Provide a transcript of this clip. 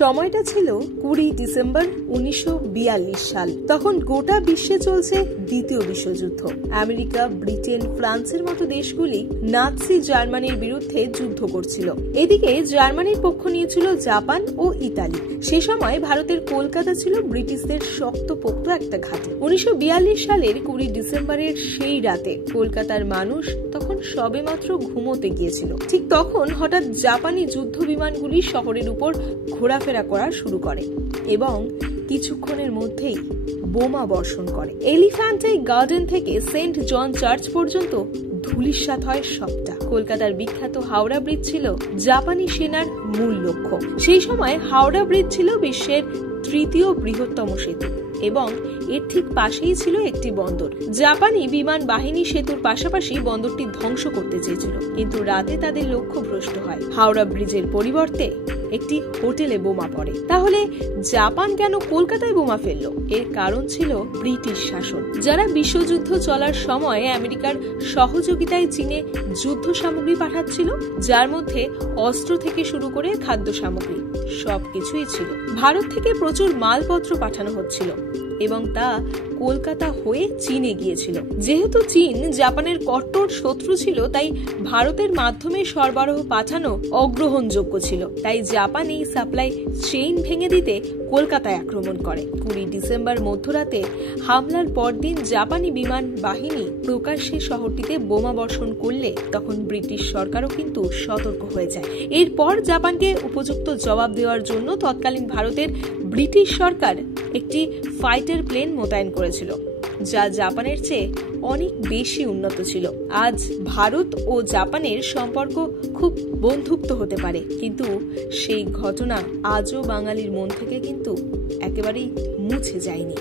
সময়টা ছিল 20 ডিসেম্বর 1942 সাল। তখন গোটা বিশ্বে চলছে দ্বিতীয় বিশ্বযুদ্ধ। আমেরিকা, ব্রিটেন, ফ্রান্সের মতো দেশগুলি নাৎসি জার্মানির বিরুদ্ধে যুদ্ধ করছিল। এদিকে জার্মানির পক্ষ নিয়েছিল জাপান ও ইতালি। সে সময় ভারতের কলকাতা ছিল ব্রিটিশদের শক্তপোক্ত একটা ঘাঁটি। 1942 সালের 20 ডিসেম্বরের সেই রাতে কলকাতার মানুষ তখন সবেমাত্র ঘুমোতে গিয়েছিল। ঠিক তখন হঠাৎ জাপানি যুদ্ধ বিমানগুলি শহরের উপর ঘোরাফেরা করা শুরু করে এবং কিছুক্ষণের মধ্যেই বোমা বর্ষণ করে। এলিফ্যান্টাই গার্ডেন থেকে সেন্ট জন চার্চ পর্যন্ত ধূলিসাৎ হয় সবটা। কলকাতার বিখ্যাত হাওড়া ব্রিজ ছিল জাপানি সেনার মূল লক্ষ্য। সেই সময় হাওড়া ব্রিজ ছিল বিশ্বের তৃতীয় বৃহত্তম সেতু এবং এর ঠিক পাশেই ছিল একটি বন্দর। জাপানি বিমান বাহিনী সেতুর পাশাপাশি বন্দরটি ধ্বংস করতে চেয়েছিল, কিন্তু রাতে তাদের লক্ষ্য ভ্রষ্ট হয়। হাওড়া ব্রিজের পরিবর্তে একটি হোটেলে বোমা পড়ে। তাহলে জাপান কেন কলকাতায় বোমা ফেললো? এর কারণ ছিল ব্রিটিশ শাসন, যারা বিশ্বযুদ্ধ চলার সময় আমেরিকার সহযোগিতায় চীনে যুদ্ধ সামগ্রী পাঠাচ্ছিল, যার মধ্যে অস্ত্র থেকে শুরু করে খাদ্য সামগ্রী সবকিছুই ছিল। ভারত থেকে প্রচুর মালপত্র পাঠানো হচ্ছিল এবং তা কলকাতা হয়ে চীনে গিয়েছিল। যেহেতু চীন জাপানের কট্টর শত্রু ছিল, তাই ভারতের মাধ্যমে সরবরাহ পাঠানো অগ্রহণযোগ্য ছিল। তাই জাপান এই সাপ্লাই চেইন ভেঙে দিতে কলকাতায় আক্রমণ করে। 20 ডিসেম্বর মধ্যরাতে হামলার পরদিন জাপানি বিমান বাহিনী প্রকাশ্যে শহরটিতে বোমা বর্ষণ করলে তখন ব্রিটিশ সরকারও কিন্তু সতর্ক হয়ে যায়। এরপর জাপানকে উপযুক্ত জবাব দেওয়ার জন্য তৎকালীন ভারতের ব্রিটিশ সরকার একটি ফাইটার প্লেন মোতায়েন করেছিল, যা জাপানের চেয়ে অনেক বেশি উন্নত ছিল। আজ ভারত ও জাপানের সম্পর্ক খুব বন্ধুত্ব হতে পারে, কিন্তু সেই ঘটনা আজও বাঙালির মন থেকে কিন্তু একেবারেই মুছে যায়নি।